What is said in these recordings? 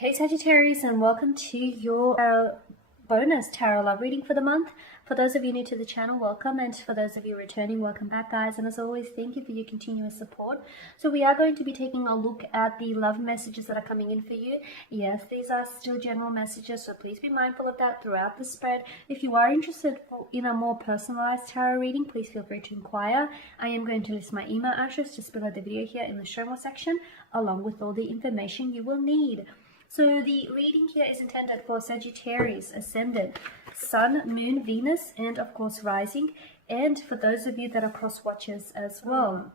Hey Sagittarius, and welcome to your bonus tarot love reading for the month. For those of you new to the channel, welcome, and for those of you returning, welcome back, guys. And as always, thank you for your continuous support. So we are going to be taking a look at the love messages that are coming in for you. Yes, these are still general messages, so please be mindful of that throughout the spread. If you are interested in a more personalized tarot reading, please feel free to inquire. I am going to list my email address just below the video here in the show more section, along with all the information you will need. So the reading here is intended for Sagittarius, Ascendant, Sun, Moon, Venus, and of course Rising, and for those of you that are cross watchers as well.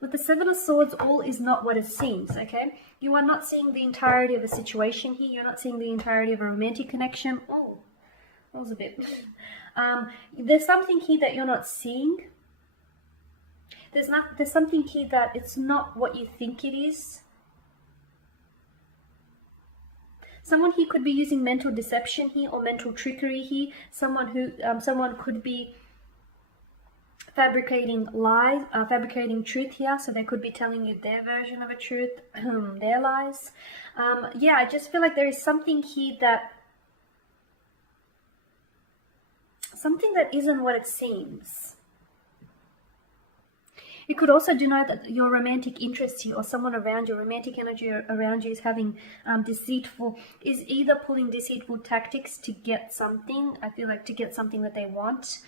With the Seven of Swords, all is not what it seems, okay? You are not seeing the entirety of a situation here. You're not seeing the entirety of a romantic connection. Oh, that was a bit... there's something here that you're not seeing. There's something here that it's not what you think it is. Someone here could be using mental deception here or mental trickery here. Someone could be fabricating lies, fabricating truth here. So they could be telling you their version of a truth, their lies. Yeah, I just feel like there is something here something that isn't what it seems. It could also denote that your romantic interest here or someone around you, romantic energy around you is having is either pulling deceitful tactics to get something. I feel like to get something that they want.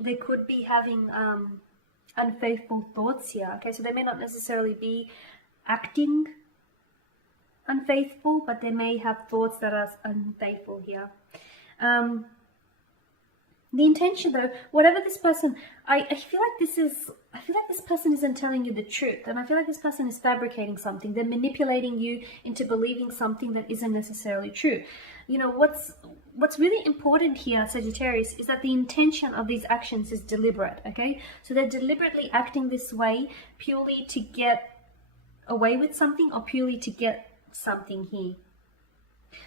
They could be having unfaithful thoughts here. Okay, so they may not necessarily be acting unfaithful, but they may have thoughts that are unfaithful here. The intention, though, whatever this person, I feel like this person isn't telling you the truth, and I feel like this person is fabricating something. They're manipulating you into believing something that isn't necessarily true. You know, what's really important here, Sagittarius, is that the intention of these actions is deliberate, okay? So they're deliberately acting this way purely to get away with something or purely to get something here.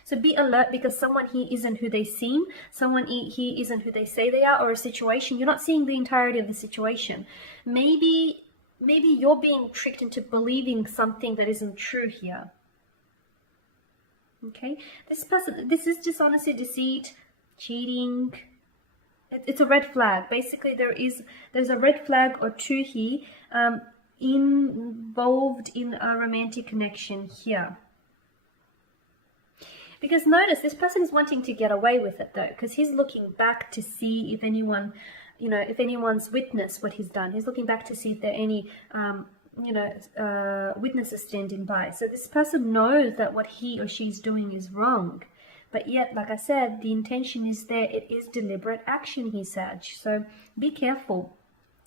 So be alert, because someone here isn't who they seem, someone here isn't who they say they are, or a situation. You're not seeing the entirety of the situation. Maybe you're being tricked into believing something that isn't true here. Okay, this is dishonesty, deceit, cheating. It's a red flag. Basically, there's a red flag or two here involved in a romantic connection here. Because notice, this person is wanting to get away with it, though, because he's looking back to see if anyone, if anyone's witnessed what he's done. He's looking back to see if there are any, witnesses standing by. So this person knows that what he or she's doing is wrong. But yet, like I said, the intention is there. It is deliberate action here, Sag. So be careful.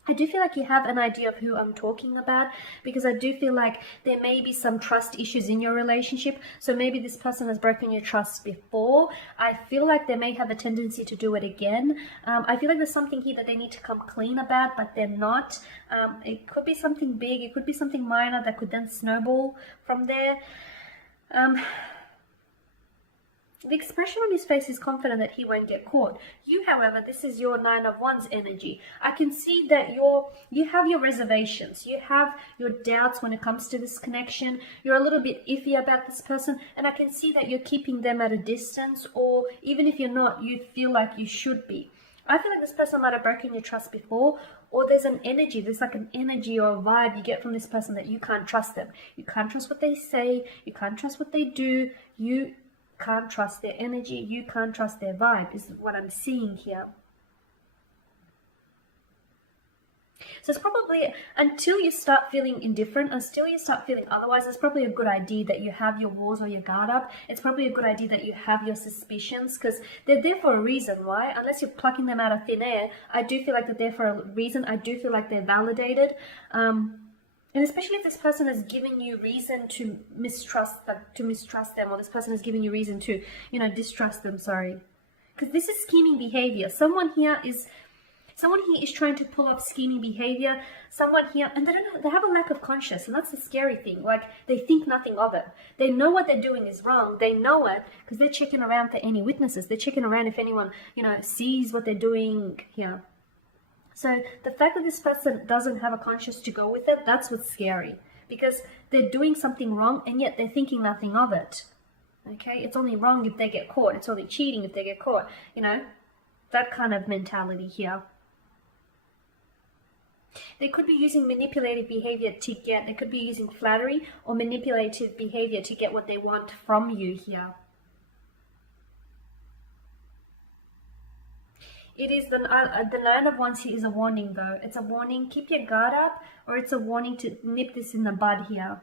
I do feel like you have an idea of who I'm talking about, because I do feel like there may be some trust issues in your relationship. So maybe this person has broken your trust before. I feel like they may have a tendency to do it again. I feel like there's something here that they need to come clean about, but they're not. It could be something big. It could be something minor that could then snowball from there. The expression on his face is confident that he won't get caught. You, however, this is your Nine of Wands energy. I can see that you have your reservations. You have your doubts when it comes to this connection. You're a little bit iffy about this person, and I can see that you're keeping them at a distance, or even if you're not, you feel like you should be. I feel like this person might have broken your trust before, or there's like an energy or a vibe you get from this person that you can't trust them. You can't trust what they say. You can't trust what they do. You can't trust their energy, you can't trust their vibe, is what I'm seeing here. So it's probably, until you start feeling indifferent, until you start feeling otherwise, it's probably a good idea that you have your walls or your guard up. It's probably a good idea that you have your suspicions, because they're there for a reason, right? Unless you're plucking them out of thin air, I do feel like they're there for a reason. I do feel like they're validated. And especially if this person has given you reason to mistrust them, or this person has given you reason to, distrust them, sorry. Because this is scheming behavior. Someone here is trying to pull off scheming behavior. Someone here, and they have a lack of conscience, and that's the scary thing. Like, they think nothing of it. They know what they're doing is wrong. They know it because they're checking around for any witnesses. They're checking around if anyone, sees what they're doing here. So the fact that this person doesn't have a conscience to go with it, that's what's scary. because they're doing something wrong and yet they're thinking nothing of it. Okay, it's only wrong if they get caught. It's only cheating if they get caught. You know, that kind of mentality here. They could be using manipulative behavior to get, they could be using flattery or manipulative behavior to get what they want from you here. It is the Nine of Wands here is a warning though. It's a warning, keep your guard up, or it's a warning to nip this in the bud here.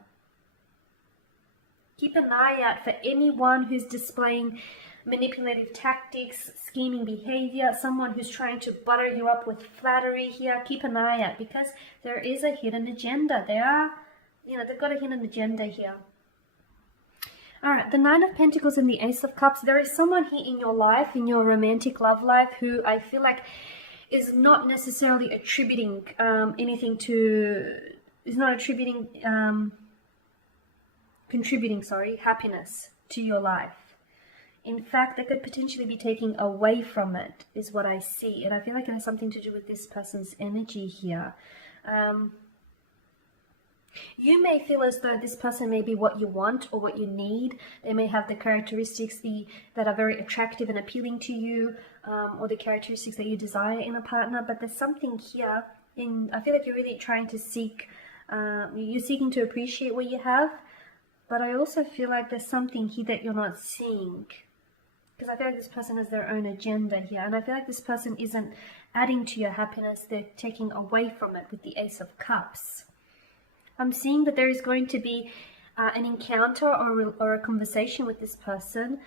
Keep an eye out for anyone who's displaying manipulative tactics, scheming behavior, someone who's trying to butter you up with flattery here. Keep an eye out, because there is a hidden agenda. They've got a hidden agenda here. All right, the Nine of Pentacles and the Ace of Cups. There is someone here in your life, in your romantic love life, who I feel like is not necessarily attributing contributing happiness to your life. In fact, they could potentially be taking away from it, is what I see. And I feel like it has something to do with this person's energy here. You may feel as though this person may be what you want or what you need. They may have the characteristics that are very attractive and appealing to you, or the characteristics that you desire in a partner. But there's something here, I feel like you're really trying to you're seeking to appreciate what you have. But I also feel like there's something here that you're not seeing. Because I feel like this person has their own agenda here. And I feel like this person isn't adding to your happiness. They're taking away from it with the Ace of Cups. I'm seeing that there is going to be an encounter or a conversation with this person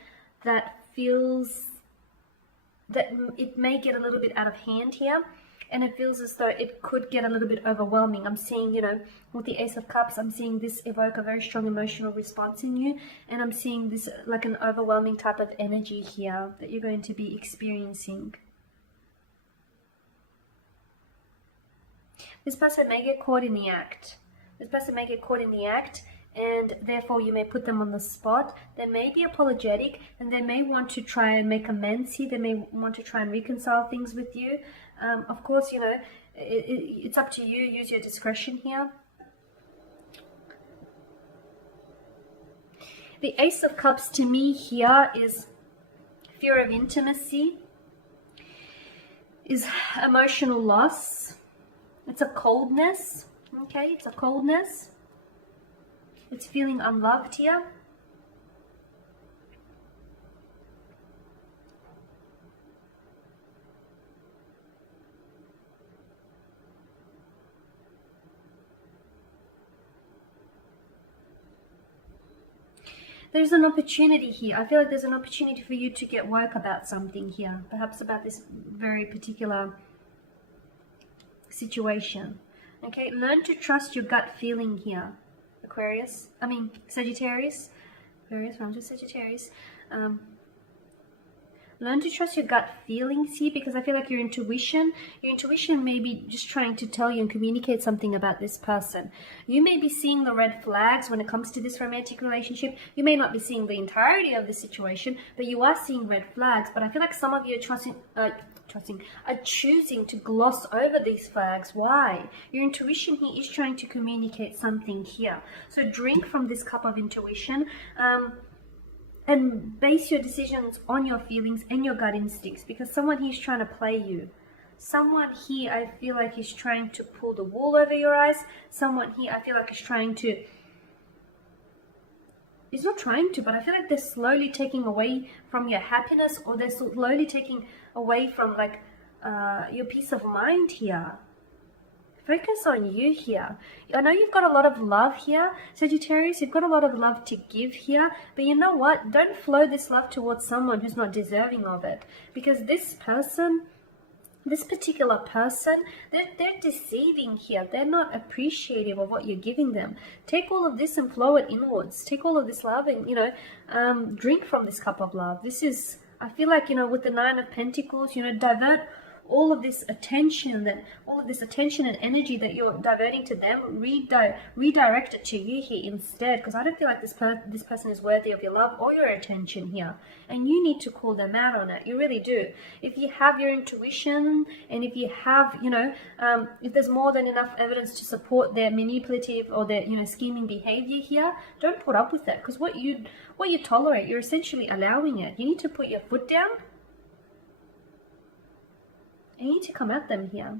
that feels that it may get a little bit out of hand here. And it feels as though it could get a little bit overwhelming. I'm seeing, with the Ace of Cups, I'm seeing this evoke a very strong emotional response in you. And I'm seeing this like an overwhelming type of energy here that you're going to be experiencing. This person may get caught in the act. And therefore you may put them on the spot. They may be apologetic, and they may want to try and make amends here. They may want to try and reconcile things with you. Of course, it's up to you. Use your discretion here. The Ace of Cups to me here is fear of intimacy, is emotional loss. It's a coldness. Okay, it's a coldness. It's feeling unloved here. There's an opportunity here. I feel like there's an opportunity for you to get work about something here. Perhaps about this very particular situation. Okay, learn to trust your gut feeling here. Sagittarius. Sagittarius. Learn to trust your gut feelings here, because I feel like your intuition may be just trying to tell you and communicate something about this person. You may be seeing the red flags when it comes to this romantic relationship. You may not be seeing the entirety of the situation, but you are seeing red flags. But I feel like some of you are choosing to gloss over these flags. Why? Your intuition here is trying to communicate something here. So drink from this cup of intuition. And base your decisions on your feelings and your gut instincts, because someone here is trying to play you. Someone here, I feel like, is trying to pull the wool over your eyes. Someone here, I feel like, is trying to... It's not trying to, but I feel like they're slowly taking away from your happiness, or they're slowly taking away from, your peace of mind here. Focus on you here. I know you've got a lot of love here, Sagittarius. You've got a lot of love to give here. But you know what? Don't flow this love towards someone who's not deserving of it. Because this particular person, they're deceiving here. They're not appreciative of what you're giving them. Take all of this and flow it inwards. Take all of this love and, drink from this cup of love. This is, I feel like, with the Nine of Pentacles, divert all of this attention and energy that you're diverting to them, redirect it to you here instead, because I don't feel like this person is worthy of your love or your attention here, and you need to call them out on it. You really do. If you have your intuition, and if you have, if there's more than enough evidence to support their manipulative or their, scheming behavior here, don't put up with that, because what you tolerate, you're essentially allowing it. You need to put your foot down. You need to come at them here.